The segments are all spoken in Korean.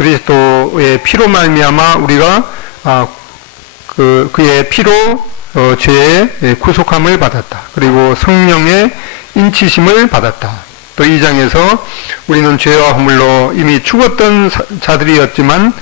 그리스도의 피로 말미암아 우리가 그의 피로 죄의 구속함을 받았다. 그리고 성령의 인치심을 받았다. 또 2장에서 우리는 죄와 허물로 이미 죽었던 자들이었지만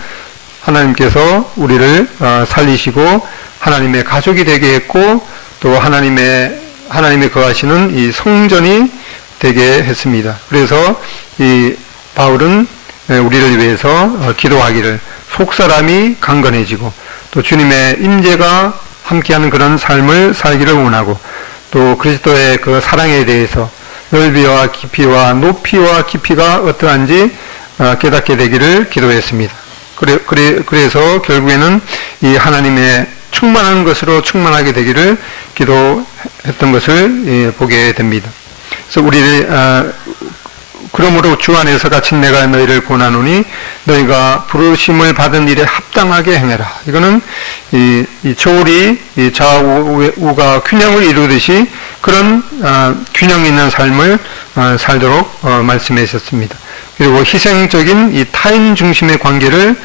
하나님께서 우리를 살리시고 하나님의 가족이 되게 했고 또 하나님이 거하시는 이 성전이 되게 했습니다. 그래서 이 바울은 우리를 위해서 기도하기를 속사람이 강건해지고 또 주님의 임재가 함께하는 그런 삶을 살기를 원하고 또 그리스도의 그 사랑에 대해서 넓이와 깊이와 높이와 깊이가 어떠한지 깨닫게 되기를 기도했습니다. 그래서 결국에는 이 하나님의 충만한 것으로 충만하게 되기를 기도했던 것을 보게 됩니다. 그래서 그러므로 주 안에서 갇힌 내가 너희를 권하노니 너희가 부르심을 받은 일에 합당하게 행해라. 이거는 이 조울이 이 좌우가 균형을 이루듯이 그런 균형 있는 삶을 살도록 말씀하셨습니다. 그리고 희생적인 이 타인 중심의 관계를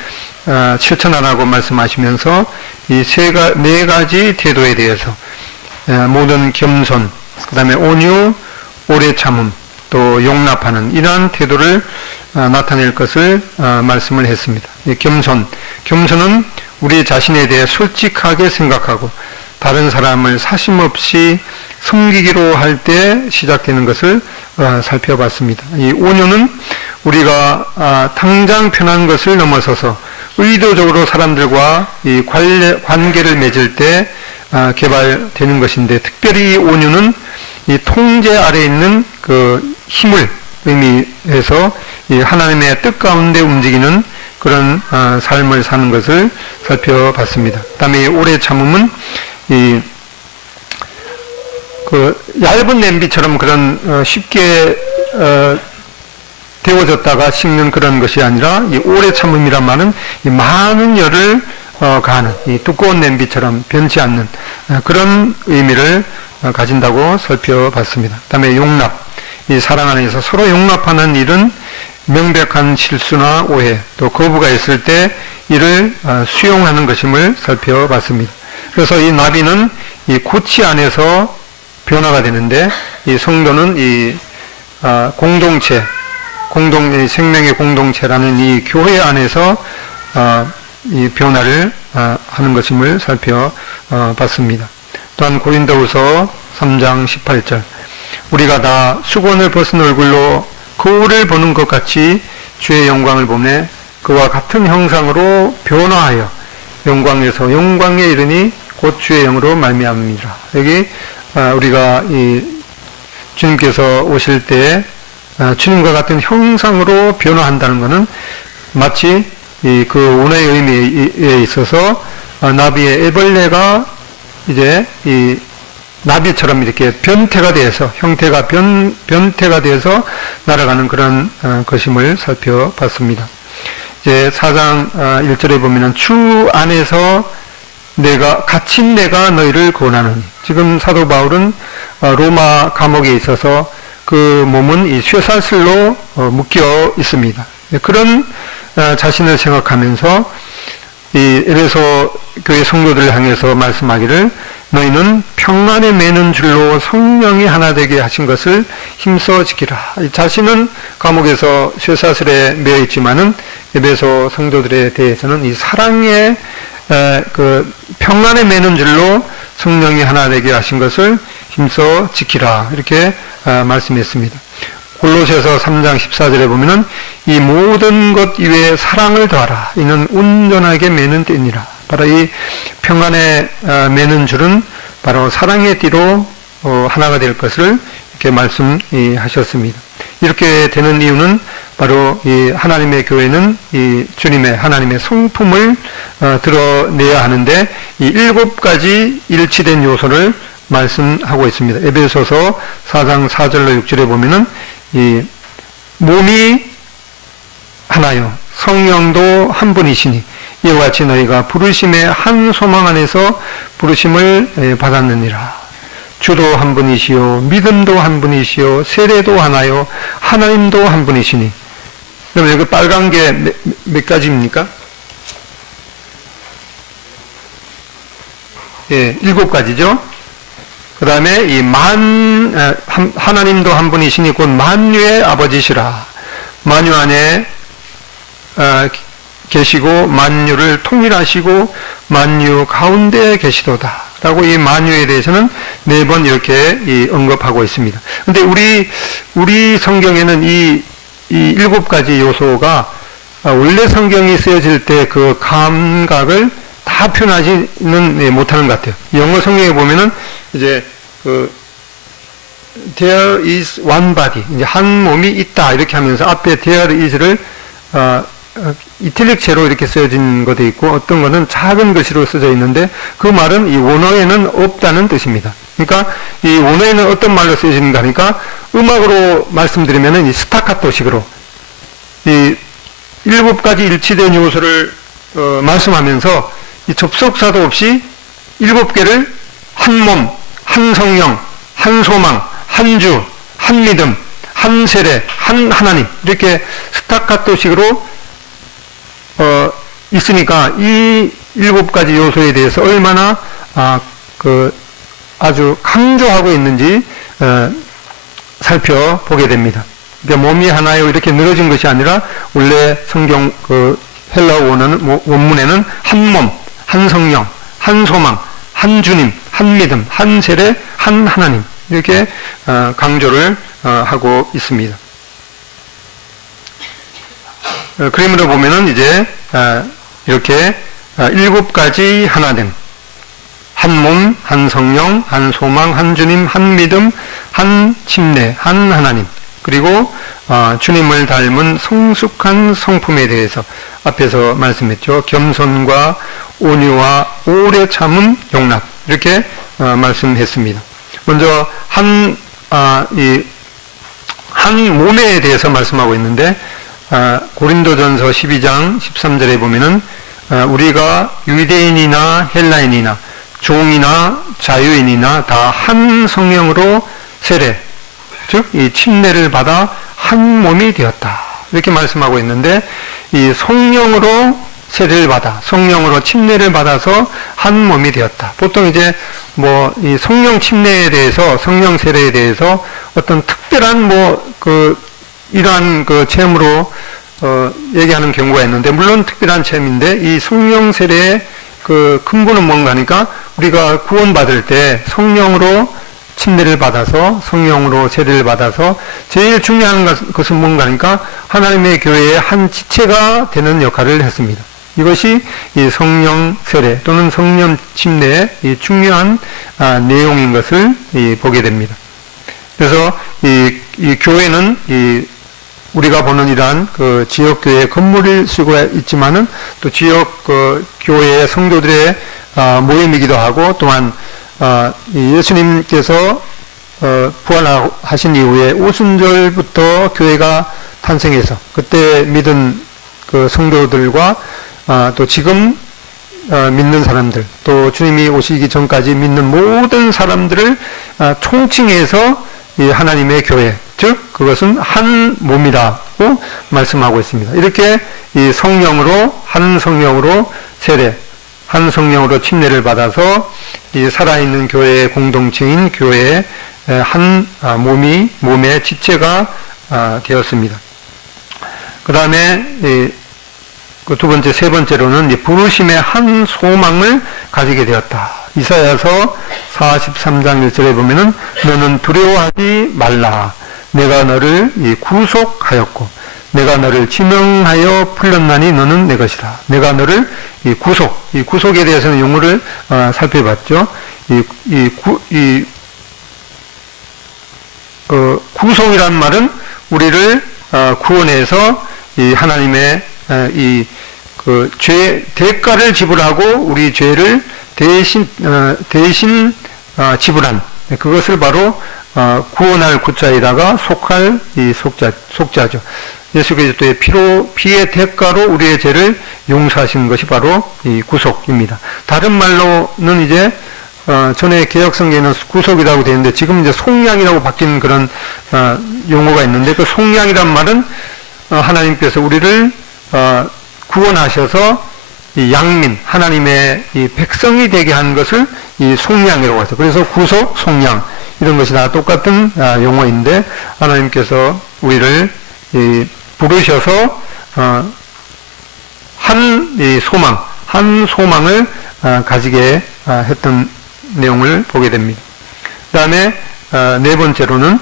실천하라고 말씀하시면서 이 네 가지 태도에 대해서 모든 겸손, 그 다음에 온유, 오래 참음, 또 용납하는 이러한 태도를 나타낼 것을 말씀을 했습니다. 이 겸손은 우리 자신에 대해 솔직하게 생각하고 다른 사람을 사심없이 섬기기로 할 때 시작되는 것을 살펴봤습니다. 이 온유는 우리가 당장 편한 것을 넘어서서 의도적으로 사람들과 이 관계를 맺을 때 개발되는 것인데, 특별히 온유는 이 통제 아래에 있는 그 힘을 의미해서 이 하나님의 뜻 가운데 움직이는 그런 삶을 사는 것을 살펴봤습니다. 그다음에 오래 참음은 그 얇은 냄비처럼 그런 쉽게 데워졌다가 식는 그런 것이 아니라 이 오래 참음이란 말은 이 많은 열을 가하는 이 두꺼운 냄비처럼 변치 않는 그런 의미를 가진다고 살펴봤습니다. 그다음에 용납, 이 사랑 안에서 서로 용납하는 일은 명백한 실수나 오해 또 거부가 있을 때 이를 수용하는 것임을 살펴봤습니다. 그래서 이 나비는 이 고치 안에서 변화가 되는데, 이 성도는 이 생명의 공동체라는 이 교회 안에서 이 변화를 하는 것임을 살펴봤습니다. 또한 고린도후서 3장 18절, 우리가 다 수건을 벗은 얼굴로 거울을 보는 것 같이 주의 영광을 보매 그와 같은 형상으로 변화하여 영광에서 영광에 이르니 곧 주의 영으로 말미암음이라. 여기 우리가 이 주님께서 오실 때 주님과 같은 형상으로 변화한다는 것은 마치 그 원어의 의미에 있어서 나비의 애벌레가 이제 이 나비처럼 이렇게 변태가 돼서 형태가 변태가 돼서 날아가는 그런 것임을 살펴봤습니다. 이제 4장 1절에 보면은 주 안에서 갇힌 내가 너희를 권하노니, 지금 사도 바울은 로마 감옥에 있어서 그 몸은 이 쇠사슬로 묶여 있습니다. 그런 자신을 생각하면서 이 에베소 교회 성도들을 향해서 말씀하기를 너희는 평안에 매는 줄로 성령이 하나 되게 하신 것을 힘써 지키라. 자신은 감옥에서 쇠사슬에 매여 있지만은 에베소 성도들에 대해서는 이 사랑의 그 평안에 매는 줄로 성령이 하나 되게 하신 것을 힘써 지키라. 이렇게 말씀했습니다. 골로새서 3장 14절에 보면은 이 모든 것 이외에 사랑을 더하라. 이는 온전하게 매는 띠니라. 바로 이 평안에 매는 줄은 바로 사랑의 띠로 하나가 될 것을 이렇게 말씀하셨습니다. 이렇게 되는 이유는 바로 이 하나님의 교회는 이 주님의 하나님의 성품을 드러내야 하는데, 이 7가지 일치된 요소를 말씀하고 있습니다. 에베소서 4장 4절로 6절에 보면은 이 몸이 하나요 성령도 한 분이시니 이와 같이 너희가 부르심의 한 소망 안에서 부르심을 받았느니라. 주도 한 분이시요 믿음도 한 분이시요 세례도 하나요 하나님도 한 분이시니. 그러면 여기 빨간 게 몇 가지입니까? 예, 7가지죠. 그 다음에 하나님도 한 분이시니 곧 만유의 아버지시라. 만유 안에 계시고 만유를 통일하시고 만유 가운데 계시도다 라고 이 만유에 대해서는 4번 이렇게 언급하고 있습니다. 근데 우리 성경에는 이 7가지 요소가 원래 성경이 쓰여질 때 그 감각을 다 표현하지는 못하는 것 같아요. 영어 성경에 보면은 이제 there is one body, 이제 한 몸이 있다 이렇게 하면서 앞에 there is를 이탈릭체로 이렇게 쓰여진 것도 있고 어떤 거는 작은 글씨로 써져 있는데 그 말은 이 원어에는 없다는 뜻입니다. 그러니까 이 원어에는 어떤 말로 쓰여지는가 하니까 음악으로 말씀드리면은 이 스타카토식으로 이 7가지 일치된 요소를 말씀하면서 이 접속사도 없이 7개를 한 몸, 한 성령, 한 소망, 한 주, 한 믿음, 한 세례, 한 하나님 이렇게 스타카토식으로 있으니까 이 7가지 요소에 대해서 얼마나 아주 강조하고 있는지 살펴보게 됩니다. 그러니까 몸이 하나요 이렇게 늘어진 것이 아니라 원래 성경 헬라어 원문에는 한 몸, 한 성령, 한 소망, 한 주님, 한 믿음, 한 세례, 한 하나님 이렇게 강조를 하고 있습니다. 그림으로 보면은 이제 이렇게 7가지 하나됨, 한 몸, 한 성령, 한 소망, 한 주님, 한 믿음, 한 침례, 한 하나님, 그리고 주님을 닮은 성숙한 성품에 대해서 앞에서 말씀했죠. 겸손과 온유와 오래 참음, 용납 이렇게 말씀했습니다. 먼저 한 몸에 대해서 말씀하고 있는데 고린도전서 12장 13절에 보면은 우리가 유대인이나 헬라인이나 종이나 자유인이나 다 한 성령으로 세례, 즉 이 침례를 받아 한 몸이 되었다 이렇게 말씀하고 있는데 이 성령으로 세례를 받아 성령으로 침례를 받아서 한 몸이 되었다. 보통 이제 이 성령 침례에 대해서 성령 세례에 대해서 어떤 특별한 이러한 체험으로 얘기하는 경우가 있는데 물론 특별한 체험인데 이 성령 세례의 근본은 뭔가 하니까 우리가 구원받을 때 성령으로 침례를 받아서 성령으로 세례를 받아서 제일 중요한 것은 뭔가 하니까 하나님의 교회의 한 지체가 되는 역할을 했습니다. 이것이 이 성령 세례 또는 성령 침례의 이 중요한 내용인 것을 보게 됩니다. 그래서 이 교회는 우리가 보는 이러한 지역 교회 건물을 쓰고 있지만은 또 지역 교회의 성도들의 모임이기도 하고 또한 예수님께서 부활하신 이후에 오순절부터 교회가 탄생해서 그때 믿은 성도들과 또 지금 믿는 사람들 또 주님이 오시기 전까지 믿는 모든 사람들을 총칭해서 이 하나님의 교회 즉 그것은 한 몸이라고 말씀하고 있습니다. 이렇게 이 성령으로 한 성령으로 세례 한 성령으로 침례를 받아서 이 살아있는 교회의 공동체인 교회의 한 몸의 지체가 되었습니다. 그 다음에 두 번째, 세 번째로는 부르심의 한 소망을 가지게 되었다. 이사야서 43장 1절에 보면은 너는 두려워하지 말라. 내가 너를 구속하였고 내가 너를 지명하여 불렀나니 너는 내 것이라. 내가 너를 구속에 대해서는 용어를 살펴봤죠. 구속이란 말은 우리를 구원해서 이 하나님의 죄 대가를 지불하고 우리 죄를 대신 지불한 그것을 바로 구원할 구자에다가 속할 속자죠. 예수 그리스도의 피의 대가로 우리의 죄를 용서하신 것이 바로 이 구속입니다. 다른 말로는 이제 전에 개혁성경에는 구속이라고 되어 있는데 지금 이제 속량이라고 바뀐 그런 용어가 있는데 그 속량이란 말은 하나님께서 우리를 구원하셔서 이 양민, 하나님의 이 백성이 되게 한 것을 이 속량이라고 하죠. 그래서 구속, 속량, 이런 것이 다 똑같은 용어인데, 하나님께서 우리를 부르셔서, 한 소망을 가지게 했던 내용을 보게 됩니다. 그 다음에, 네 번째로는,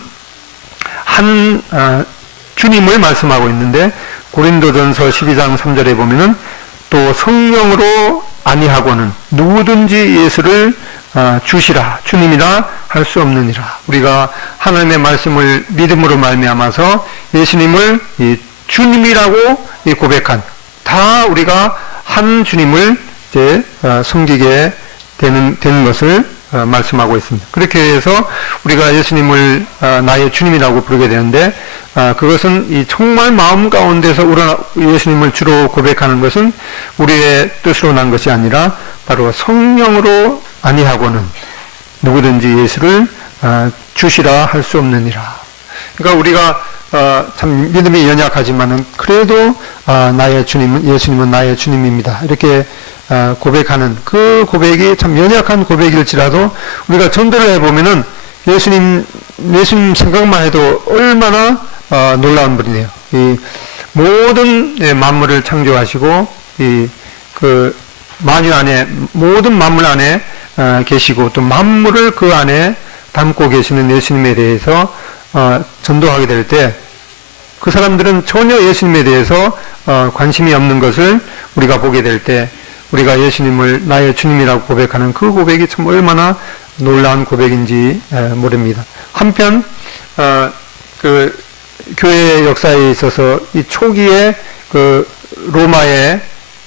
주님을 말씀하고 있는데, 고린도전서 12장 3절에 보면은, 또 성령으로 아니하고는 누구든지 예수를 주시라, 주님이라 할 수 없느니라. 우리가 하나님의 말씀을 믿음으로 말미암아서 예수님을 주님이라고 고백한, 다 우리가 한 주님을 이제 섬기게 되는 것을 말씀하고 있습니다. 그렇게 해서 우리가 예수님을 나의 주님이라고 부르게 되는데, 그것은 정말 마음 가운데서 예수님을 주로 고백하는 것은 우리의 뜻으로 난 것이 아니라 바로 성령으로 아니하고는 누구든지 예수를 주시라 할 수 없느니라. 그러니까 우리가 참 믿음이 연약하지만은 그래도 예수님은 나의 주님입니다, 이렇게 고백하는 그 고백이 참 연약한 고백일지라도 우리가 전도를 해보면은 예수님 생각만 해도 얼마나 놀라운 분이네요. 이 모든 만물을 창조하시고 그 만유 안에, 모든 만물 안에 계시고 또 만물을 그 안에 담고 계시는 예수님에 대해서 전도하게 될 때 그 사람들은 전혀 예수님에 대해서 관심이 없는 것을 우리가 보게 될 때, 우리가 예수님을 나의 주님이라고 고백하는 그 고백이 참 얼마나 놀라운 고백인지 모릅니다. 한편 그 교회의 역사에 있어서 이 초기에 그 로마의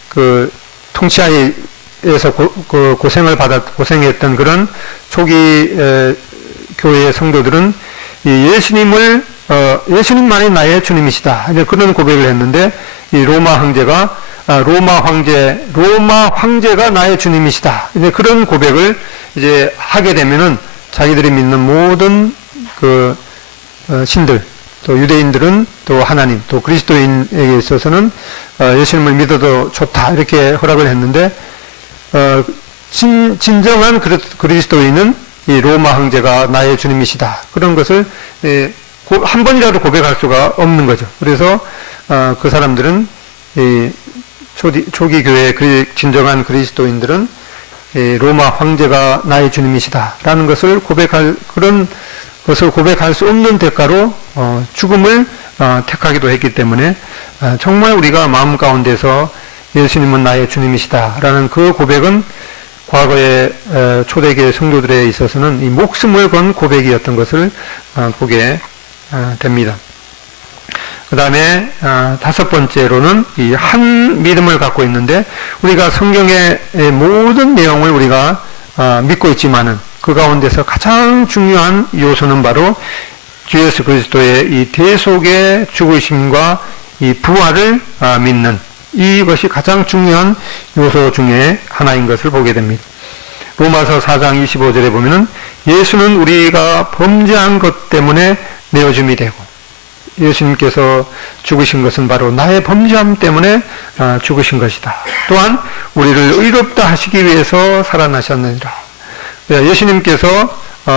그 통치하에서 고생했던 그런 초기 교회의 성도들은 이 예수님만이 나의 주님이시다, 이제 그런 고백을 했는데, 이 로마 황제가 나의 주님이시다, 이제 그런 고백을 이제 하게 되면은 자기들이 믿는 모든 그 신들, 또 유대인들은 또 하나님, 또 그리스도인에게 있어서는 예수님을 믿어도 좋다, 이렇게 허락을 했는데, 진정한 그리스도인은 이 로마 황제가 나의 주님이시다, 그런 것을 한 번이라도 고백할 수가 없는 거죠. 그래서 그 사람들은 초기 교회의 진정한 그리스도인들은 로마 황제가 나의 주님이시다라는 것을 고백할 수 없는 대가로 죽음을 택하기도 했기 때문에, 정말 우리가 마음 가운데서 예수님은 나의 주님이시다라는 그 고백은 과거의 초대교회 성도들에 있어서는 이 목숨을 건 고백이었던 것을 보게 됩니다. 그 다음에 다섯 번째로는 이 한 믿음을 갖고 있는데, 우리가 성경의 모든 내용을 우리가 믿고 있지만은 그 가운데서 가장 중요한 요소는 바로 주 예수 그리스도의 이 대속의 죽으심과 이 부활을 믿는, 이것이 가장 중요한 요소 중에 하나인 것을 보게 됩니다. 로마서 4장 25절에 보면은 예수는 우리가 범죄한 것 때문에 내어줌이 되고, 예수님께서 죽으신 것은 바로 나의 범죄함 때문에 죽으신 것이다. 또한 우리를 의롭다 하시기 위해서 살아나셨느니라. 예수님께서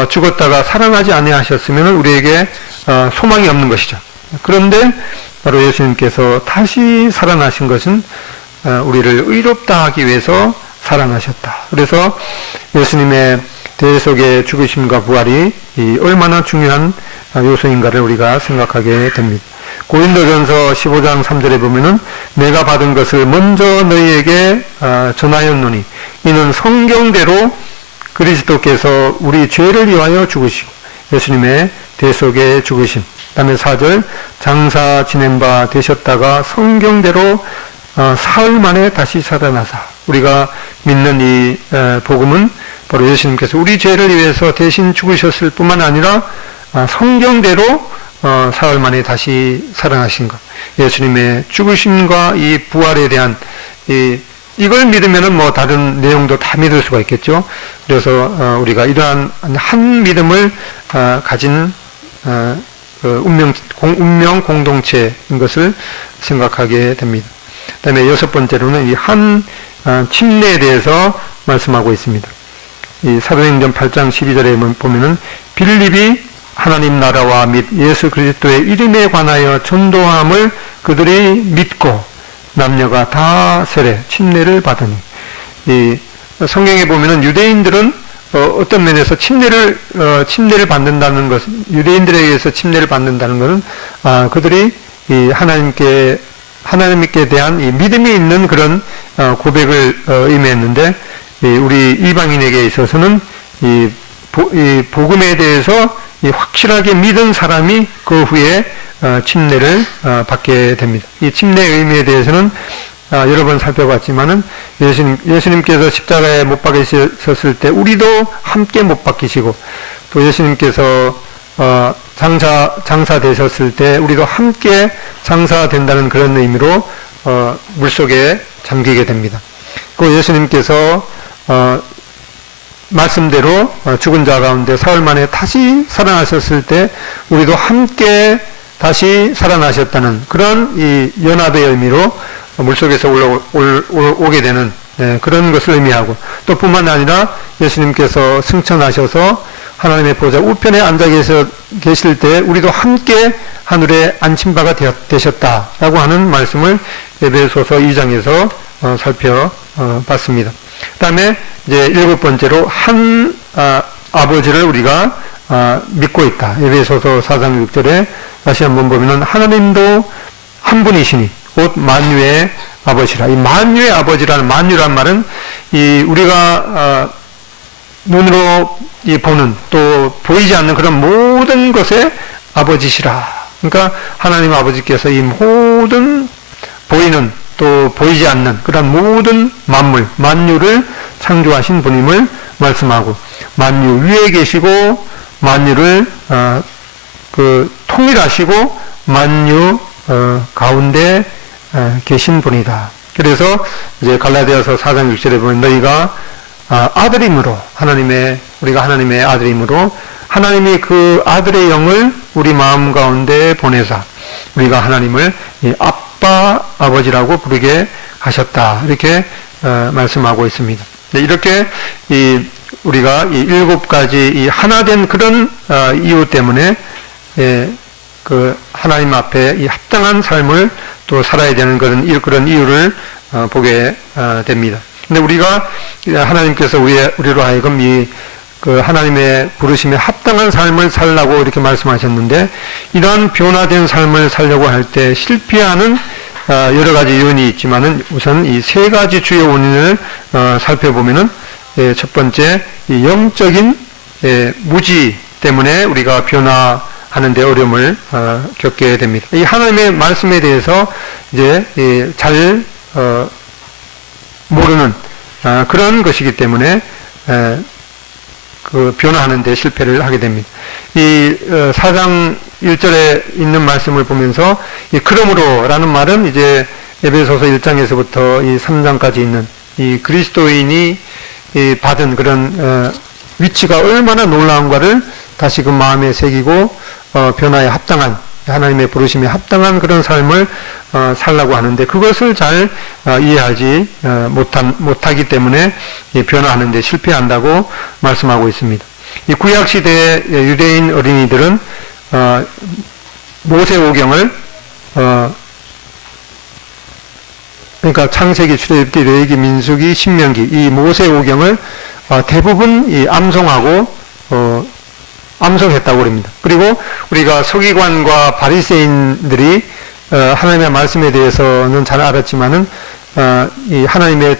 죽었다가 살아나지 아니하셨으면 우리에게 소망이 없는 것이죠. 그런데 바로 예수님께서 다시 살아나신 것은 우리를 의롭다 하기 위해서 살아나셨다. 그래서 예수님의 대속의 죽으심과 부활이 얼마나 중요한 요소인가를 우리가 생각하게 됩니다. 고린도전서 15장 3절에 보면은 내가 받은 것을 먼저 너희에게 전하였노니 이는 성경대로 그리스도께서 우리 죄를 위하여 죽으시고 예수님의 대속의 죽으심. 그다음에 4절 장사 지낸 바 되셨다가 성경대로 사흘 만에 다시 살아나사. 우리가 믿는 이 복음은 바로 예수님께서 우리 죄를 위해서 대신 죽으셨을 뿐만 아니라 성경대로 사흘 만에 다시 살아나신 것. 예수님의 죽으심과 이 부활에 대한 이걸 믿으면은 뭐 다른 내용도 다 믿을 수가 있겠죠. 그래서 우리가 이러한 한 믿음을 가진 운명 공동체인 것을 생각하게 됩니다. 그다음에 여섯 번째로는 이 한 침례에 대해서 말씀하고 있습니다. 이 사도행전 8장 12절에 보면은 빌립이 하나님 나라와 및 예수 그리스도의 이름에 관하여 전도함을 그들이 믿고 남녀가 다 세례 침례를 받으니, 이 성경에 보면은 유대인들은 어떤 면에서 침례를 받는다는 것, 유대인들에 의해서 침례를 받는다는 것은 그들이 이 하나님께 대한 이 믿음이 있는 그런 고백을 의미했는데, 우리 이방인에게 있어서는 이 복음에 대해서 이 확실하게 믿은 사람이 그 후에 침례를 받게 됩니다. 이 침례의 의미에 대해서는 여러 번 살펴봤지만은 예수님께서 십자가에 못 박히셨을 때 우리도 함께 못 박히시고, 또 예수님께서 장사되셨을 때 우리도 함께 장사된다는 그런 의미로 물속에 잠기게 됩니다. 그 예수님께서 말씀대로 죽은 자 가운데 사흘 만에 다시 살아나셨을 때 우리도 함께 다시 살아나셨다는 그런 이 연합의 의미로 물속에서 오게 되는 그런 것을 의미하고, 또 뿐만 아니라 예수님께서 승천하셔서 하나님의 보좌 우편에 앉아 계실 때 우리도 함께 하늘에 앉힌 바가 되셨다라고 하는 말씀을 에베소서 2장에서 살펴봤습니다. 그 다음에 이제 일곱 번째로 한 아버지를 우리가 믿고 있다. 에베소서 4장 6절에 다시 한번 보면은 하나님도 한 분이시니 곧 만유의 아버지라. 이 만유의 아버지라는, 만유란 말은 이 우리가 눈으로 보는, 또 보이지 않는 그런 모든 것의 아버지시라. 그러니까 하나님 아버지께서 이 모든 보이는 또 보이지 않는 그런 모든 만물, 만유를 창조하신 분임을 말씀하고, 만유 위에 계시고 만유를 통일하시고 만유 가운데 계신 분이다. 그래서 이제 갈라디아서 4장 6절에 보면 너희가 아들임으로, 우리가 하나님의 아들임으로 하나님이 그 아들의 영을 우리 마음 가운데 보내사 우리가 하나님을 아빠 아버지라고 부르게 하셨다. 이렇게 말씀하고 있습니다. 이렇게 우리가 이 일곱 가지 이 하나된 그런 이유 때문에 그 하나님 앞에 이 합당한 삶을 또 살아야 되는 그런 이유를 보게 됩니다. 근데 우리가 하나님께서 우리로 하여금 그 하나님의 부르심에 합당한 삶을 살라고 이렇게 말씀하셨는데, 이러한 변화된 삶을 살려고 할 때 실패하는 여러 가지 요인이 있지만은 우선 이 세 가지 주요 원인을 살펴보면은, 첫 번째 이 영적인 무지 때문에 우리가 변화하는 데 어려움을 겪게 됩니다. 이 하나님의 말씀에 대해서 이제 잘 모르는 그런 것이기 때문에 그 변화하는 데 실패를 하게 됩니다. 이 4장 1절에 있는 말씀을 보면서 이 그러므로라는 말은 이제 에베소서 1장에서부터 이 3장까지 있는 이 그리스도인이 받은 그런 위치가 얼마나 놀라운가를 다시 그 마음에 새기고 변화에 합당한, 하나님의 부르심에 합당한 그런 삶을 살라고 하는데, 그것을 잘 이해하지 못하기 때문에 변화하는 데 실패한다고 말씀하고 있습니다. 이 구약시대의 유대인 어린이들은 모세오경을 그러니까 창세기, 출애굽기, 레위기, 민수기, 신명기 이 모세오경을 대부분 암송하고 암송했다고 합니다. 그리고 우리가 서기관과 바리새인들이 하나님의 말씀에 대해서는 잘 알았지만은 이 하나님의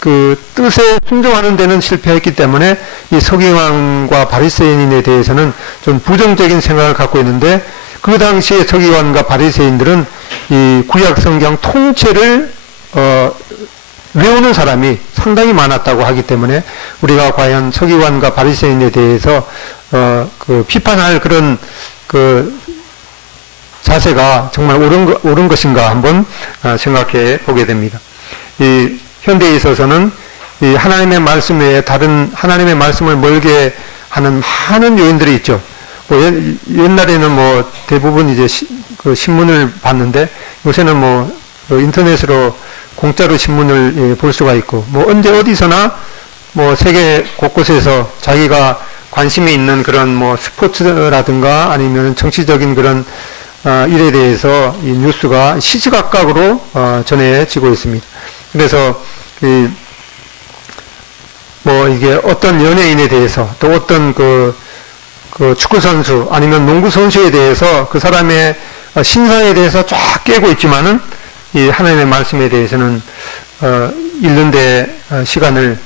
그 뜻에 순종하는 데는 실패했기 때문에 이 서기관과 바리새인에 대해서는 좀 부정적인 생각을 갖고 있는데, 그 당시에 서기관과 바리새인들은 이 구약 성경 통째를 외우는 사람이 상당히 많았다고 하기 때문에 우리가 과연 서기관과 바리새인에 대해서 그 비판할 그런 그 자세가 정말 옳은 것인가 한번 생각해 보게 됩니다. 이 현대에 있어서는 이 하나님의 말씀 외에 다른 하나님의 말씀을 멀게 하는 많은 요인들이 있죠. 뭐 옛날에는 뭐 대부분 이제 그 신문을 봤는데, 요새는 뭐 인터넷으로 공짜로 신문을 볼 수가 있고, 뭐 언제 어디서나 뭐 세계 곳곳에서 자기가 관심이 있는 그런 뭐 스포츠라든가 아니면 정치적인 그런 일에 대해서 이 뉴스가 시시각각으로 전해지고 있습니다. 그래서 뭐 이게 어떤 연예인에 대해서 또 어떤 그 축구 선수 아니면 농구 선수에 대해서 그 사람의 신상에 대해서 쫙 깨고 있지만은 이 하나님의 말씀에 대해서는 읽는데 시간을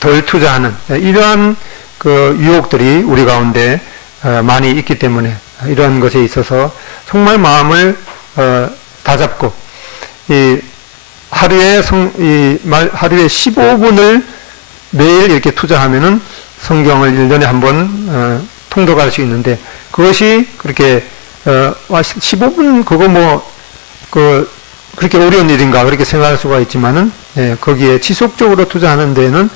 덜 투자하는 이러한 그 유혹들이 우리 가운데 많이 있기 때문에 이러한 것에 있어서 정말 마음을 다잡고 하루에 15분을 매일 이렇게 투자하면은 성경을 1년에 한 번 통독할 수 있는데, 그것이 그렇게 15분 그거 그렇게 어려운 일인가 그렇게 생각할 수가 있지만은, 거기에 지속적으로 투자하는 데는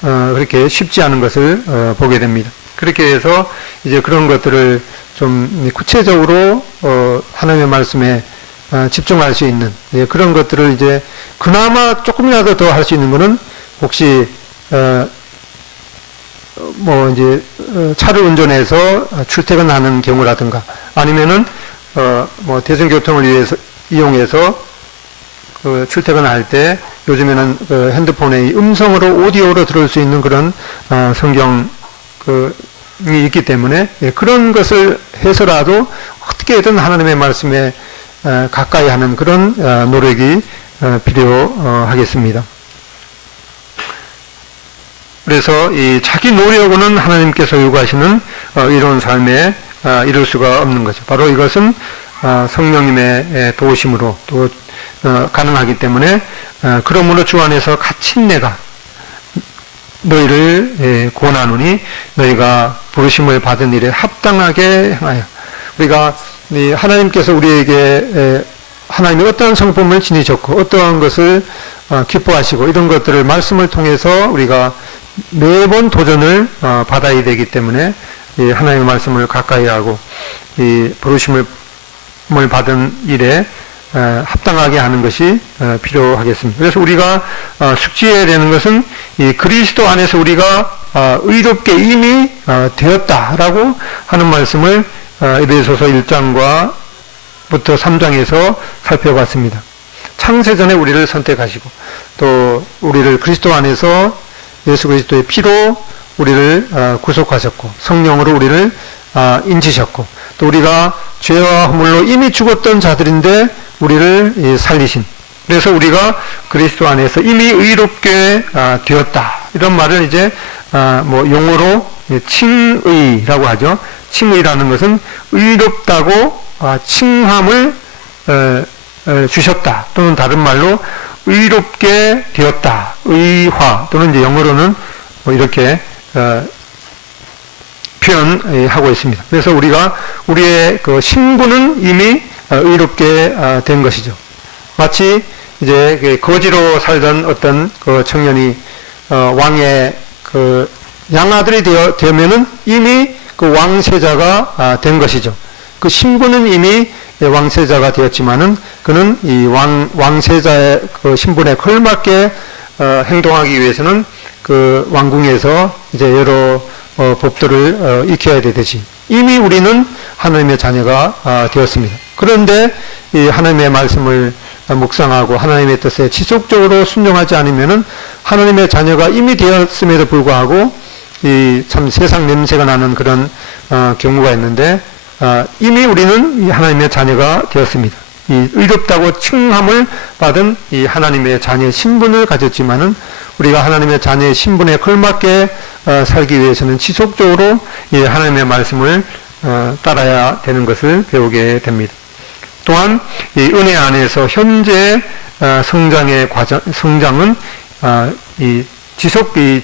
그렇게 쉽지 않은 것을 보게 됩니다. 그렇게 해서 이제 그런 것들을 좀 구체적으로 하나님의 말씀에 집중할 수 있는 그런 것들을 이제 그나마 조금이라도 더 할 수 있는 것은 혹시 뭐 이제 차를 운전해서 출퇴근하는 경우라든가 아니면은 뭐 대중교통을 이용해서 출퇴근할 때 요즘에는 핸드폰에 음성으로 오디오로 들을 수 있는 그런 성경이 있기 때문에 그런 것을 해서라도 어떻게든 하나님의 말씀에 가까이 하는 그런 노력이 필요하겠습니다. 그래서 이 자기 노력으로는 하나님께서 요구하시는 이런 삶에 이룰 수가 없는 거죠. 바로 이것은 성령님의 도우심으로 또 가능하기 때문에 그러므로 주 안에서 갇힌 내가 너희를 권하노니 너희가 부르심을 받은 일에 합당하게 행하여. 우리가 하나님께서 우리에게 하나님의 어떠한 성품을 지니셨고 어떠한 것을 기뻐하시고 이런 것들을 말씀을 통해서 우리가 매번 도전을 받아야 되기 때문에 하나님의 말씀을 가까이 하고 이 부르심을 받은 일에 합당하게 하는 것이 필요하겠습니다. 그래서 우리가 숙지해야 되는 것은 이 그리스도 안에서 우리가 의롭게 이미 되었다라고 하는 말씀을 에베소서 1장과 부터 3장에서 살펴봤습니다. 창세전에 우리를 선택하시고 또 우리를 그리스도 안에서 예수 그리스도의 피로 우리를 구속하셨고 성령으로 우리를 인치셨고 또 우리가 죄와 허물로 이미 죽었던 자들인데 우리를 살리신, 그래서 우리가 그리스도 안에서 이미 의롭게 되었다 이런 말을 이제 뭐 용어로 칭의라고 하죠. 칭의라는 것은 의롭다고 칭함을 주셨다 또는 다른 말로 의롭게 되었다, 의화 또는 이제 영어로는 뭐 이렇게 표현하고 있습니다. 그래서 우리의 그 신분은 이미 의롭게 된 것이죠. 마치 이제 거지로 살던 어떤 그 청년이 왕의 그 양아들이 되면은 이미 그 왕세자가 된 것이죠. 그 신분은 이미 왕세자가 되었지만은 그는 이 왕세자의 그 신분에 걸맞게 행동하기 위해서는 그 왕궁에서 이제 여러 법도를 익혀야 되듯이 이미 우리는 하나님의 자녀가 되었습니다. 그런데 이 하나님의 말씀을 묵상하고 하나님의 뜻에 지속적으로 순종하지 않으면은 하나님의 자녀가 이미 되었음에도 불구하고 이 참 세상 냄새가 나는 그런 경우가 있는데 이미 우리는 이 하나님의 자녀가 되었습니다. 이 의롭다고 칭함을 받은 이 하나님의 자녀의 신분을 가졌지만은 우리가 하나님의 자녀의 신분에 걸맞게 살기 위해서는 지속적으로 이 하나님의 말씀을 따라야 되는 것을 배우게 됩니다. 또한 이 은혜 안에서 현재 성장의 성장은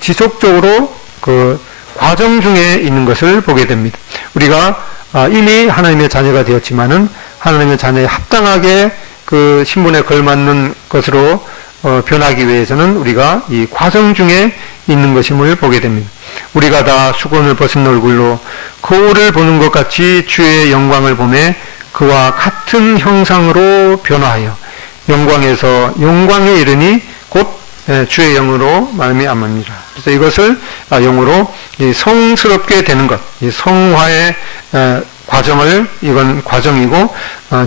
지속적으로 그 과정 중에 있는 것을 보게 됩니다. 우리가 이미 하나님의 자녀가 되었지만은 하나님의 자녀에 합당하게 그 신분에 걸맞는 것으로 변하기 위해서는 우리가 이 과정 중에 있는 것임을 보게 됩니다. 우리가 다 수건을 벗은 얼굴로 거울을 보는 것 같이 주의 영광을 보매 그와 같은 형상으로 변화하여 영광에서 영광에 이르니 곧 주의 영으로 말미암습니다. 그래서 이것을 영으로 성스럽게 되는 것, 이 성화의 과정을, 이건 과정이고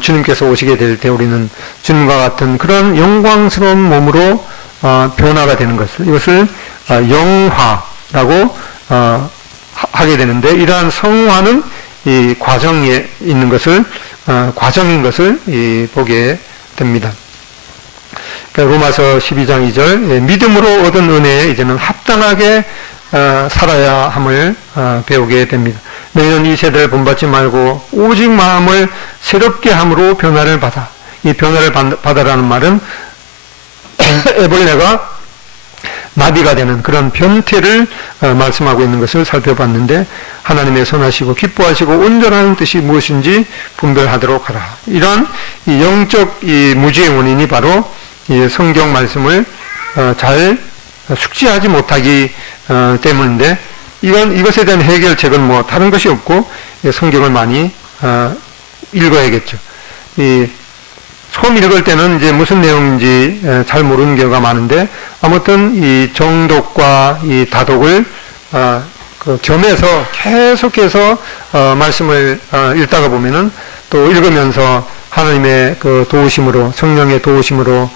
주님께서 오시게 될 때 우리는 주님과 같은 그런 영광스러운 몸으로 변화가 되는 것을, 이것을 영화라고 하게 되는데, 이러한 성화는 이 과정에 있는 것을 과정인 것을 보게 됩니다. 로마서 12장 2절 믿음으로 얻은 은혜에 이제는 합당하게 살아야 함을 배우게 됩니다. 너희는 이 세대를 본받지 말고 오직 마음을 새롭게 함으로 변화를 받아. 이 변화를 받아라는 말은 애벌레가 나비가 되는 그런 변태를 말씀하고 있는 것을 살펴봤는데, 하나님의 선하시고 기뻐하시고 온전한 뜻이 무엇인지 분별하도록 하라. 이러한 이 영적 이 무지의 원인이 바로 이 성경 말씀을 잘 숙지하지 못하기 때문인데, 이것에 대한 해결책은 뭐 다른 것이 없고 성경을 많이 읽어야겠죠. 처음 읽을 때는 이제 무슨 내용인지 잘 모르는 경우가 많은데, 아무튼 이 정독과 이 다독을 겸해서 계속해서 말씀을 읽다가 보면은 또 읽으면서 하나님의 그 도우심으로, 성령의 도우심으로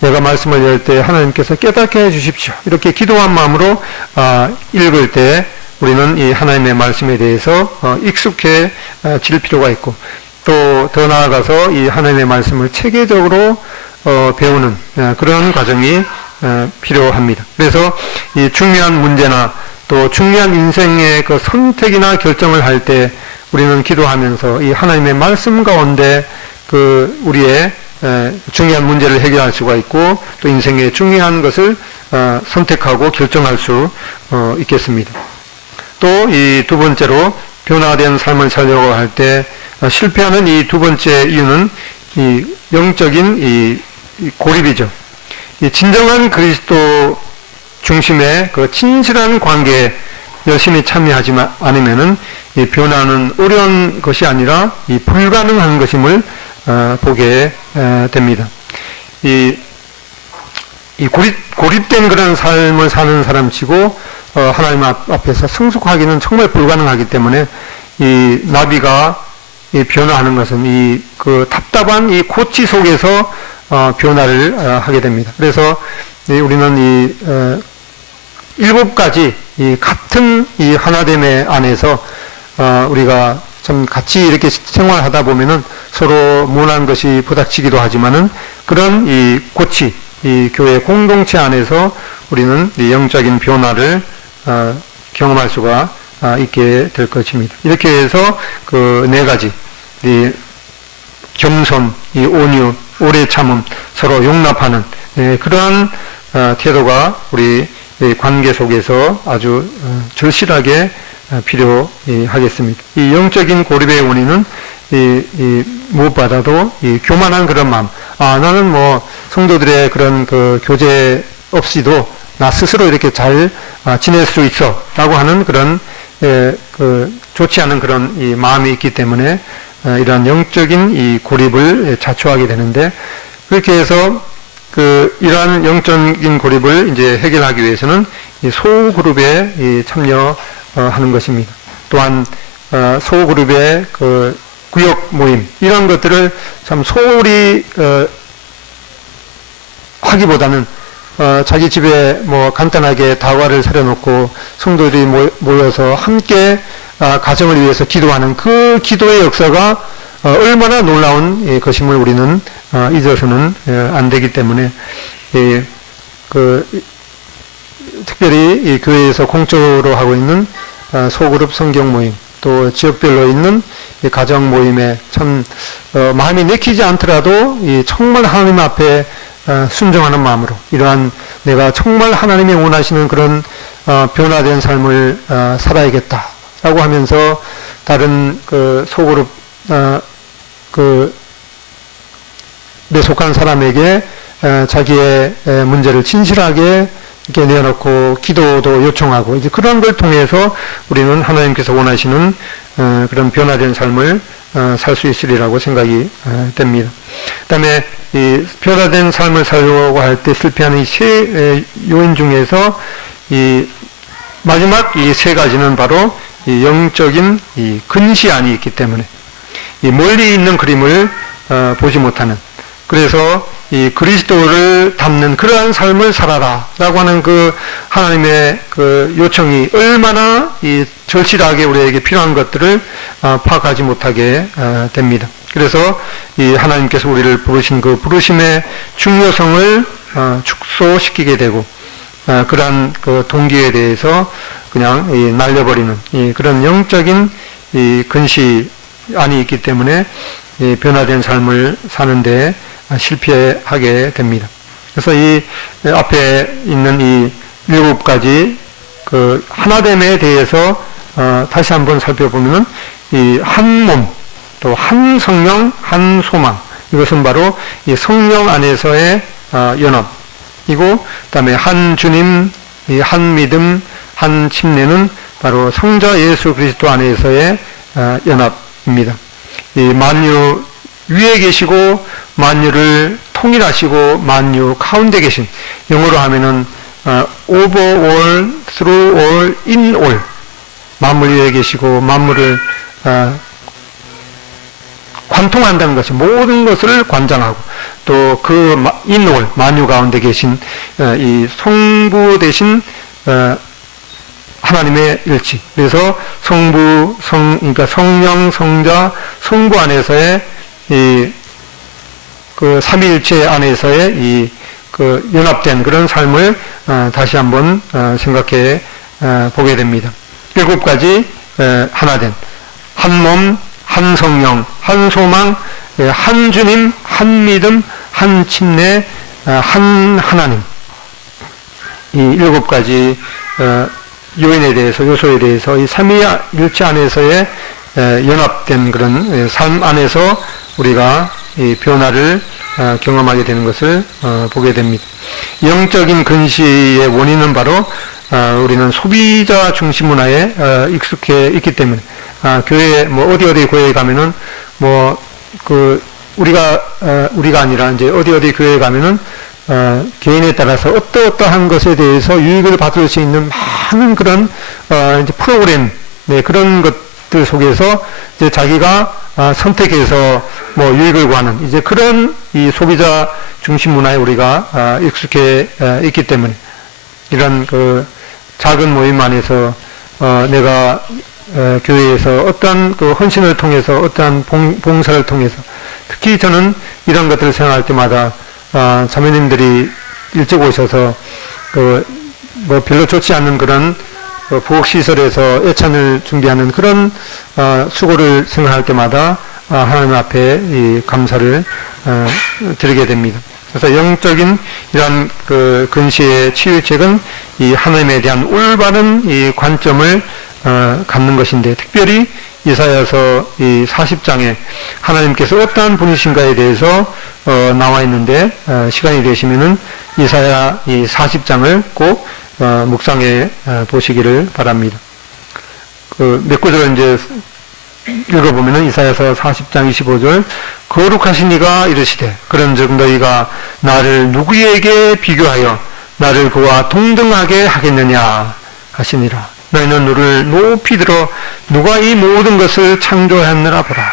내가 말씀을 열 때 하나님께서 깨닫게 해 주십시오, 이렇게 기도한 마음으로 읽을 때 우리는 이 하나님의 말씀에 대해서 익숙해질 필요가 있고, 또 더 나아가서 이 하나님의 말씀을 체계적으로 배우는 그런 과정이 필요합니다. 그래서 이 중요한 문제나 또 중요한 인생의 그 선택이나 결정을 할 때 우리는 기도하면서 이 하나님의 말씀 가운데 그 우리의 중요한 문제를 해결할 수가 있고, 또 인생의 중요한 것을 선택하고 결정할 수 있겠습니다. 또 이 두 번째로 변화된 삶을 살려고 할 때 실패하는 이 두 번째 이유는 이 영적인 이 고립이죠. 이 진정한 그리스도 중심의 그 진실한 관계에 열심히 참여하지 않으면은 이 변화는 어려운 것이 아니라 이 불가능한 것임을 보게 됩니다. 이 고립된 그런 삶을 사는 사람치고 하나님 앞에서 성숙하기는 정말 불가능하기 때문에 이 나비가 변화하는 것은 그 답답한 이 고치 속에서 변화를 하게 됩니다. 그래서 우리는 7가지 이 같은 이 하나됨의 안에서 우리가 좀 같이 이렇게 생활하다 보면은 서로 모난 것이 부닥치기도 하지만은 그런 이 고치, 이 교회 공동체 안에서 우리는 이 영적인 변화를 경험할 수가 있게 될 것입니다. 이렇게 해서 그 4가지, 이 겸손, 이 온유, 오래 참음, 서로 용납하는 그러한 태도가 우리 관계 속에서 아주 절실하게 필요하겠습니다. 이 영적인 고립의 원인은 무엇보다도 이 교만한 그런 마음. 나는 뭐 성도들의 그런 그 교제 없이도 나 스스로 이렇게 잘 지낼 수 있어라고 하는 그런 그 좋지 않은 그런 이 마음이 있기 때문에 이러한 영적인 이 고립을 자초하게 되는데, 그렇게 해서 이러한 영적인 고립을 이제 해결하기 위해서는 이 소그룹에 참여하는 것입니다. 또한 소그룹의 그 구역 모임, 이런 것들을 참 소홀히 하기보다는 자기 집에 뭐 간단하게 다과를 차려놓고 성도들이 모여서 함께 가정을 위해서 기도하는 그 기도의 역사가 얼마나 놀라운 것임을 우리는 잊어서는 안 되기 때문에 특별히 이 교회에서 공적으로 하고 있는 소그룹 성경 모임, 또 지역별로 있는 이 가정 모임에 참 마음이 내키지 않더라도 정말 하나님 앞에 순종하는 마음으로, 이러한 내가 정말 하나님이 원하시는 그런 변화된 삶을 살아야겠다라고 하면서 다른 그 소그룹 내 속한 사람에게 자기의 문제를 진실하게 이렇게 내어놓고 기도도 요청하고, 이제 그런 걸 통해서 우리는 하나님께서 원하시는 그런 변화된 삶을 살 수 있으리라고 생각이 됩니다. 그다음에 이 변화된 삶을 살려고 할 때 실패하는 이 세 요인 중에서 이 마지막 이 세 가지는 바로 이 영적인 이 근시안이 있기 때문에 이 멀리 있는 그림을 보지 못하는, 그래서 이 그리스도를 담는 그러한 삶을 살아라라고 하는 그 하나님의 그 요청이 얼마나 이 절실하게 우리에게 필요한 것들을 파악하지 못하게 됩니다. 그래서 이 하나님께서 우리를 부르신 그 부르심의 중요성을 축소시키게 되고 그러한 그 동기에 대해서 그냥 날려버리는 그런 영적인 이 근시안이 있기 때문에 이 변화된 삶을 사는데 실패하게 됩니다. 그래서 이 앞에 있는 이 7가지 그 하나됨에 대해서 다시 한번 살펴보면은 이 한 몸, 또 한 성령, 한 소망, 이것은 바로 이 성령 안에서의 연합이고, 그다음에 한 주님, 이 한 믿음, 한 침례는 바로 성자 예수 그리스도 안에서의 연합입니다. 이 만유 위에 계시고 만유를 통일하시고 만유 가운데 계신, 영어로 하면은 over all, through all, in all, 만물 위에 계시고 만물을 관통한다는 것이 모든 것을 관장하고, 또 그 in all, 만유 가운데 계신 이 성부 대신 하나님의 일치. 그래서 성부, 그러니까 성령, 성자, 성부 안에서의 그 삼위일체 안에서의 그 연합된 그런 삶을 다시 한번 생각해 보게 됩니다. 7가지 하나된 한 몸, 한 성령, 한 소망, 한 주님, 한 믿음, 한 침례, 한 하나님. 이 7가지 요인에 대해서, 요소에 대해서 이 삼위일체 안에서의 연합된 그런 삶 안에서 우리가 이 변화를 경험하게 되는 것을 보게 됩니다. 영적인 근시의 원인은 바로 우리는 소비자 중심 문화에 익숙해 있기 때문에, 교회 뭐 어디 교회에 가면은 뭐 그 우리가 아니라 이제 어디 교회에 가면은 개인에 따라서 어떠한 것에 대해서 유익을 받을 수 있는 많은 그런 이제 프로그램, 그런 것들 속에서 이제 자기가 선택해서 뭐 유익을 구하는 이제 그런 이 소비자 중심 문화에 우리가 익숙해 있기 때문에, 이런 그 작은 모임 안에서 내가 교회에서 어떠한 그 헌신을 통해서, 어떠한 봉사를 통해서, 특히 저는 이런 것들을 생각할 때마다 자매님들이 일찍 오셔서 뭐 별로 좋지 않은 그런 부엌시설에서 애찬을 준비하는 그런 수고를 생각할 때마다 하나님 앞에 이 감사를 드리게 됩니다. 그래서 영적인 이러한 그 근시의 치유책은 이 하나님에 대한 올바른 이 관점을 갖는 것인데, 특별히 이사야서 이 40장에 하나님께서 어떠한 분이신가에 대해서 나와 있는데, 시간이 되시면은 이사야 이 40장을 꼭 묵상해 보시기를 바랍니다. 그 몇 구절을 이제 읽어보면은 이사야서 40장 25절, 거룩하신 이가 이르시되 그런즉 너희가 나를 누구에게 비교하여 나를 그와 동등하게 하겠느냐 하시니라. 너희는 너를 높이 들어 누가 이 모든 것을 창조하였느라 보라.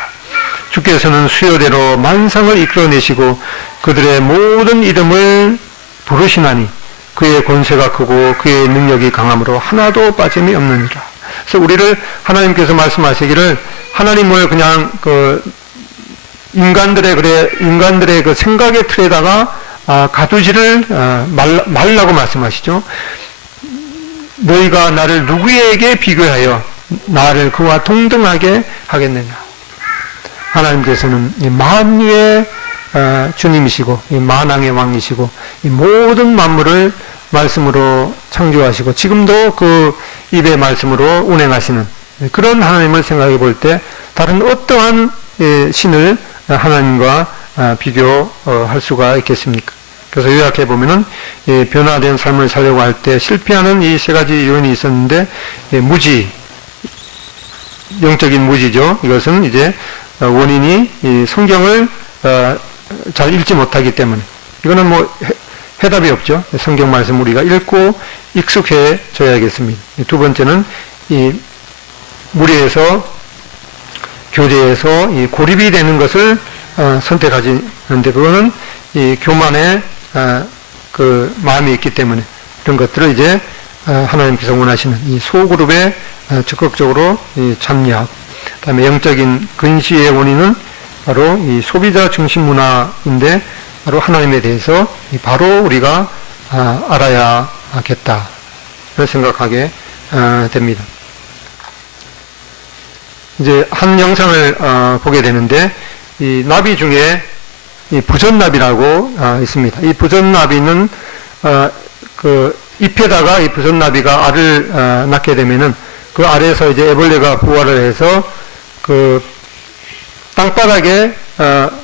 주께서는 수요대로 만상을 이끌어내시고 그들의 모든 이름을 부르시나니 그의 권세가 크고 그의 능력이 강함으로 하나도 빠짐이 없느니라. 그래서 우리를 하나님께서 말씀하시기를, 하나님을 그냥 인간들의 그 생각의 틀에다가 가두지를 말라고 말씀하시죠. 너희가 나를 누구에게 비교하여 나를 그와 동등하게 하겠느냐. 하나님께서는 이 만유의 주님이시고 이 만왕의 왕이시고 이 모든 만물을 말씀으로 창조하시고 지금도 그 입의 말씀으로 운행하시는 그런 하나님을 생각해 볼 때 다른 어떠한 신을 하나님과 비교할 수가 있겠습니까? 그래서 요약해 보면은 변화된 삶을 살려고 할 때 실패하는 이 세 가지 요인이 있었는데, 무지, 영적인 무지죠. 이것은 이제 원인이 이 성경을 잘 읽지 못하기 때문에. 이거는 뭐 해답이 없죠. 성경 말씀 우리가 읽고 익숙해져야겠습니다. 두 번째는 이 무리에서 교제에서 이 고립이 되는 것을 선택하지는데, 그거는 이 교만의 그 마음이 있기 때문에 이런 것들을 이제 하나님께서 원하시는 이 소그룹에 적극적으로 참여하고, 그다음에 영적인 근시의 원인은 바로 이 소비자 중심 문화인데, 바로 하나님에 대해서 바로 우리가 알아야겠다 를 생각하게 됩니다. 이제 한 영상을 보게 되는데, 이 나비 중에 이 부전나비라고 있습니다. 이 부전나비는 그 잎에다가 이 부전나비가 알을 낳게 되면은 그 알에서 이제 애벌레가 부화를 해서 그 땅바닥에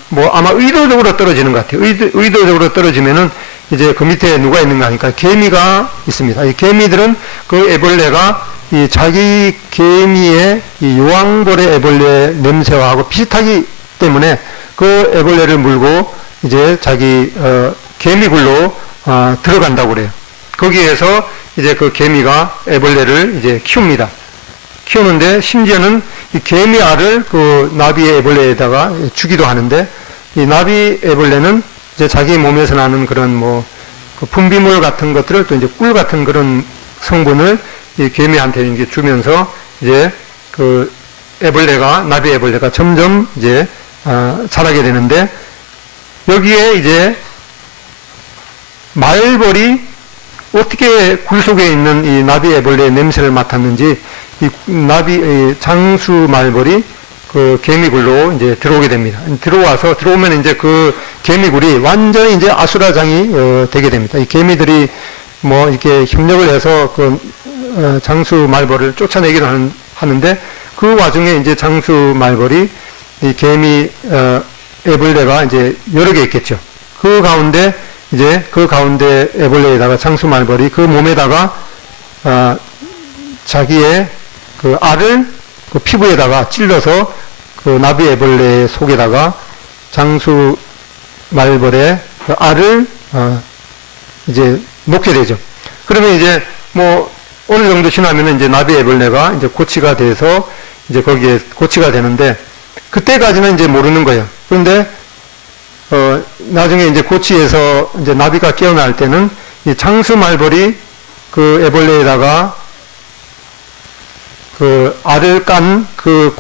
뭐 아마 의도적으로 떨어지는 것 같아요. 의도적으로 떨어지면은 이제 그 밑에 누가 있는가 하니까 개미가 있습니다. 이 개미들은 그 애벌레가 이 자기 개미의 이 요왕벌의 애벌레 냄새하고 비슷하기 때문에 그 애벌레를 물고 이제 자기 개미굴로 들어간다고 그래요. 거기에서 이제 그 개미가 애벌레를 이제 키웁니다. 키우는데 심지어는 이 개미 알을 그 나비 애벌레에다가 주기도 하는데, 이 나비 애벌레는 이제 자기 몸에서 나는 그런 뭐 그 분비물 같은 것들을 또 이제 꿀 같은 그런 성분을 이 개미한테 이제 주면서 이제 그 애벌레가, 나비 애벌레가 점점 이제 자라게 되는데, 여기에 이제 말벌이 어떻게 굴 속에 있는 이 나비 애벌레의 냄새를 맡았는지 이 나비 장수 말벌이 그 개미굴로 이제 들어오게 됩니다. 들어오면 이제 그 개미굴이 완전히 이제 아수라장이 되게 됩니다. 이 개미들이 뭐 이렇게 협력을 해서 그 장수 말벌을 쫓아내기도 하는데, 그 와중에 이제 장수 말벌이 이 개미 애벌레가 이제 여러 개 있겠죠. 그 가운데 애벌레에다가 장수 말벌이 그 몸에다가 자기의 그 알을 그 피부에다가 찔러서 그 나비 애벌레 속에다가 장수 말벌의 그 알을 이제 놓게 되죠. 그러면 이제 뭐 어느 정도 지나면은 이제 나비 애벌레가 이제 고치가 돼서 이제 거기에 고치가 되는데, 그때까지는 이제 모르는 거예요. 그런데 나중에 이제 고치에서 이제 나비가 깨어날 때는 이 장수 말벌이 그 애벌레에다가 그 알을 깐 그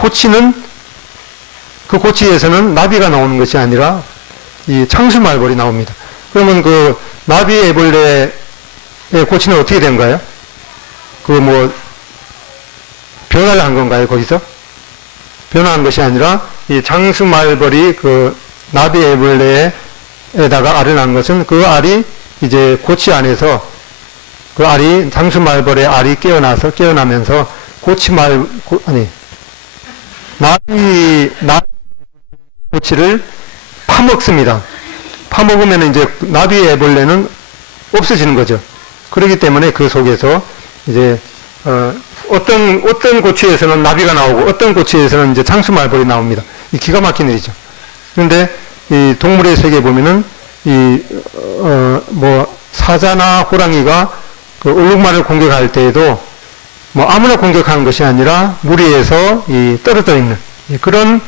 고치에서는 나비가 나오는 것이 아니라 이 장수 말벌이 나옵니다. 그러면 그 나비 애벌레의 고치는 어떻게 된가요? 그 뭐 변화를 한 건가요, 거기서? 변화한 것이 아니라 이 장수 말벌이 그 나비 애벌레에다가 알을 낳은 것은 그 알이 이제 고치 안에서 그 알이 장수 말벌의 알이 깨어나면서 나비 고치를 파먹습니다. 파먹으면 이제 나비 애벌레는 없어지는 거죠. 그렇기 때문에 그 속에서 이제 어떤 고치에서는 나비가 나오고 어떤 고치에서는 이제 장수 말벌이 나옵니다. 이 기가 막힌 일이죠. 그런데 이 동물의 세계에 보면은 뭐 사자나 호랑이가 그 얼룩말을 공격할 때에도 뭐 아무나 공격하는 것이 아니라 무리에서 떨어져 있는 그런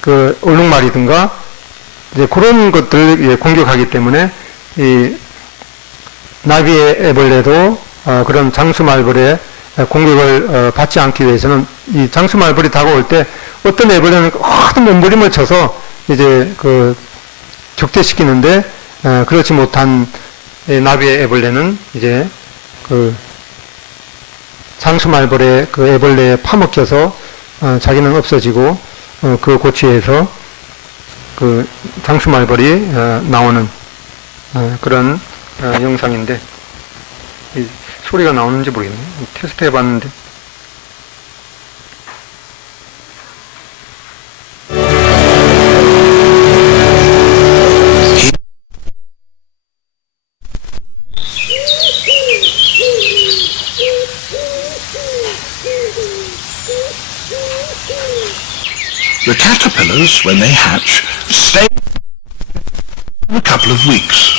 그 얼룩말이든가 이제 그런 것들을 공격하기 때문에 이 나비의 애벌레도 그런 장수말벌의 공격을 받지 않기 위해서는 이 장수말벌이 다가올 때 어떤 애벌레는 큰 몸부림을 쳐서 이제 그 격퇴시키는데 그렇지 못한 나비의 애벌레는 이제 그 장수말벌의 그 애벌레에 파먹혀서 자기는 없어지고 그 고치에서 그 장수말벌이 나오는 그런 영상인데 소리가 나오는지 모르겠네요. 테스트 해봤는데. The caterpillars, when they hatch, stay a couple of weeks.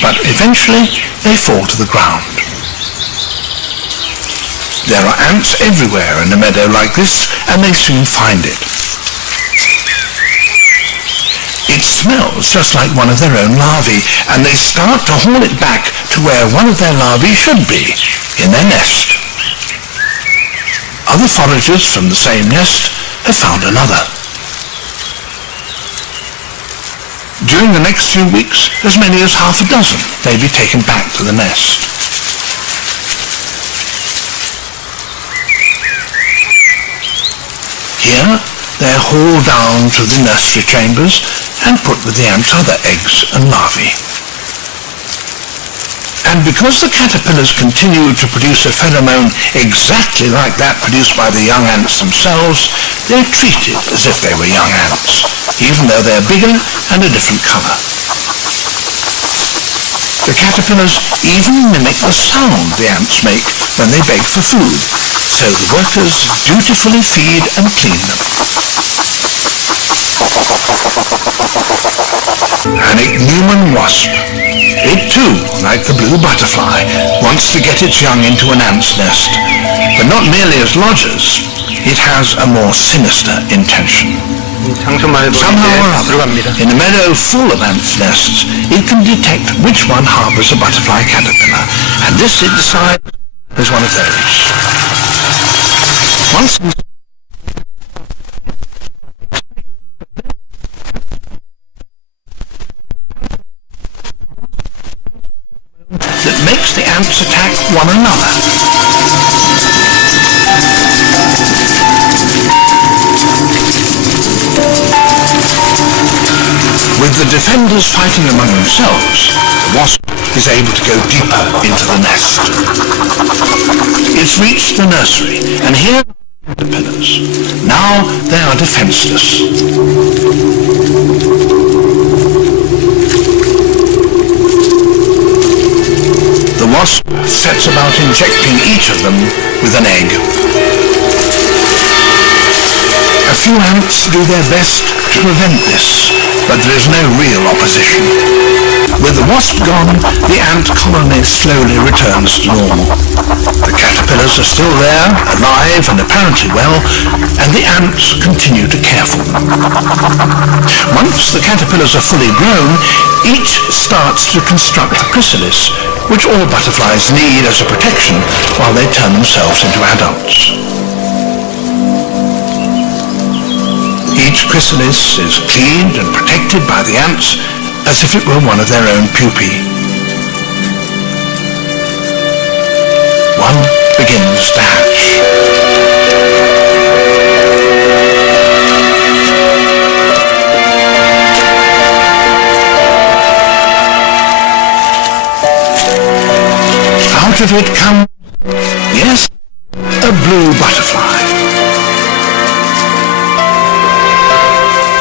But eventually they fall to the ground. There are ants everywhere in a meadow like this, and they soon find it. It smells just like one of their own larvae, and they start to haul it back to where one of their larvae should be, in their nest. Other foragers from the same nest have found another. During the next few weeks, as many as half a dozen may be taken back to the nest. Here, they are hauled down to the nursery chambers and put with the ants' other eggs and larvae. And because the caterpillars continue to produce a pheromone exactly like that produced by the young ants themselves, they're treated as if they were young ants, even though they're bigger and a different color. The caterpillars even mimic the sound the ants make when they beg for food, so the workers dutifully feed and clean them. An ichneumon wasp. It too, like the blue butterfly, wants to get its young into an ant's nest, but not merely as lodgers. It has a more sinister intention. Somehow or other, in a meadow full of ants' nests, it can detect which one harbors a butterfly caterpillar, and this it decides is one of those. Once that makes the ants attack one another. With the defenders fighting among themselves, the wasp is able to go deeper into the nest. It's reached the nursery, and here are the caterpillars. Now they are defenseless. The wasp sets about injecting each of them with an egg. A few ants do their best to prevent this, but there is no real opposition. With the wasp gone, the ant colony slowly returns to normal. The caterpillars are still there, alive and apparently well, and the ants continue to care for them. Once the caterpillars are fully grown, each starts to construct the chrysalis, which all butterflies need as a protection while they turn themselves into adults. Each chrysalis is cleaned and protected by the ants as if it were one of their own pupae. One begins to hatch. Out of it comes, yes, a blue butterfly.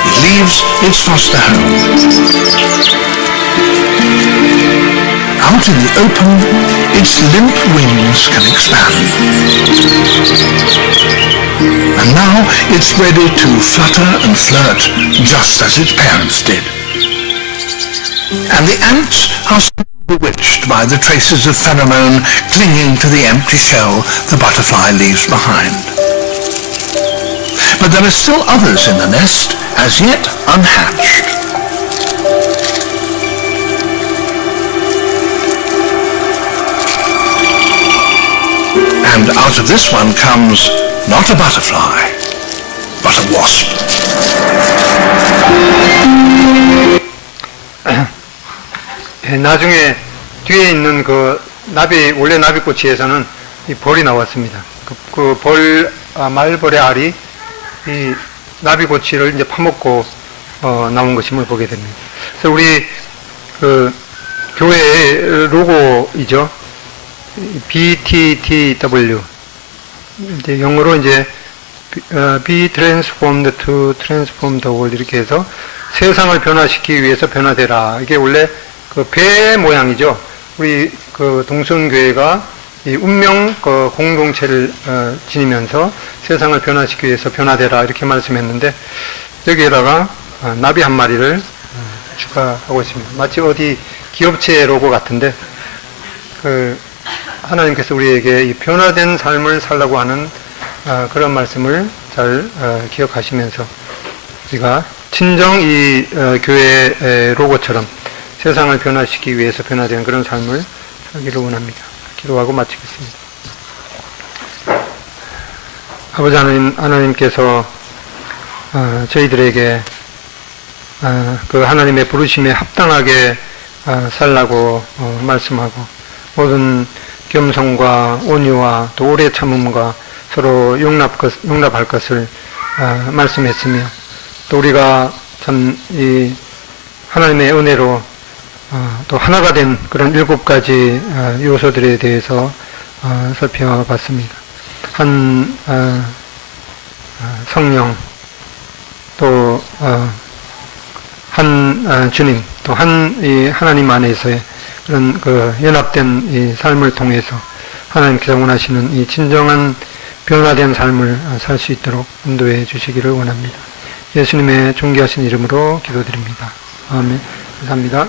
It leaves its foster home. Out in the open, its limp wings can expand. And now it's ready to flutter and flirt just as its parents did. And the ants are bewitched by the traces of pheromone clinging to the empty shell the butterfly leaves behind. But there are still others in the nest, as yet unhatched. And out of this one comes not a butterfly, but a wasp. 나중에 뒤에 있는 그 나비, 원래 나비꼬치에서는 이 벌이 나왔습니다. 말벌의 알이 이 나비꼬치를 이제 파먹고 나온 것임을 보게 됩니다. 그래서 우리 그 교회의 로고이죠. BTTW. 이제 영어로 이제 Be transformed to transform the world 이렇게 해서 세상을 변화시키기 위해서 변화되라. 이게 원래 그 배 모양이죠. 우리 그 동성교회가 이 운명 공동체를 지니면서 세상을 변화시키기 위해서 변화되라 이렇게 말씀했는데 여기에다가 나비 한 마리를 추가하고 있습니다. 마치 어디 기업체 로고 같은데 하나님께서 우리에게 이 변화된 삶을 살라고 하는 그런 말씀을 잘 기억하시면서 우리가 친정 이 교회 로고처럼 세상을 변화시키기 위해서 변화되는 그런 삶을 살기를 원합니다. 기도하고 마치겠습니다. 아버지 하나님께서 저희들에게 그 하나님의 부르심에 합당하게 살라고 말씀하고 모든 겸손과 온유와 또 오래 참음과 서로 용납할 것을 말씀했으며 또 우리가 참 이 하나님의 은혜로 또 하나가 된 그런 7가지 요소들에 대해서 살펴봤습니다. 한 성령 또 한 주님 또 한 하나님 안에서의 그런 연합된 이 삶을 통해서 하나님께서 원하시는 이 진정한 변화된 삶을 살 수 있도록 인도해 주시기를 원합니다. 예수님의 존귀하신 이름으로 기도드립니다. 아멘. 감사합니다.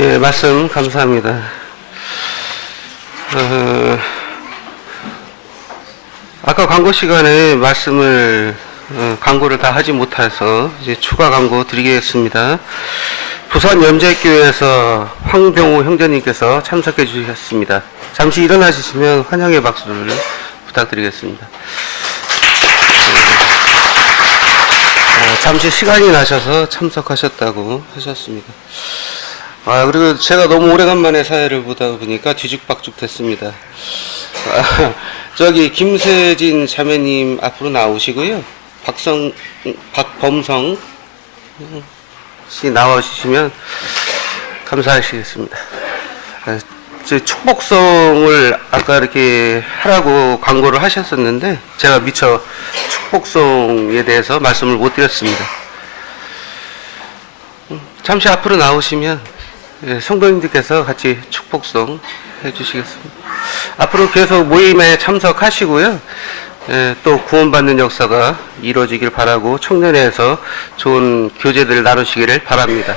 예, 말씀 감사합니다. 아까 광고 시간에 말씀을 광고를 다 하지 못해서 이제 추가 광고 드리겠습니다. 부산 염제교회에서 황병우 형제님께서 참석해 주셨습니다. 잠시 일어나시면 환영의 박수를 부탁드리겠습니다. 잠시 시간이 나셔서 참석하셨다고 하셨습니다. 그리고 제가 너무 오래간만에 사회를 보다 보니까 뒤죽박죽 됐습니다. 저기 김세진 자매님 앞으로 나오시고요. 박범성 씨 나와주시면 감사하시겠습니다. 제 축복송을 아까 이렇게 하라고 광고를 하셨었는데 제가 미처 축복송에 대해서 말씀을 못 드렸습니다. 잠시 앞으로 나오시면 성도님들께서 같이 축복송 해주시겠습니다. 앞으로 계속 모임에 참석하시고요. 또 구원받는 역사가 이루어지길 바라고 청년회에서 좋은 교제들을 나누시기를 바랍니다.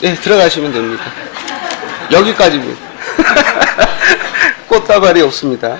네, 들어가시면 됩니다. 여기까지입니다. 꽃다발이 없습니다.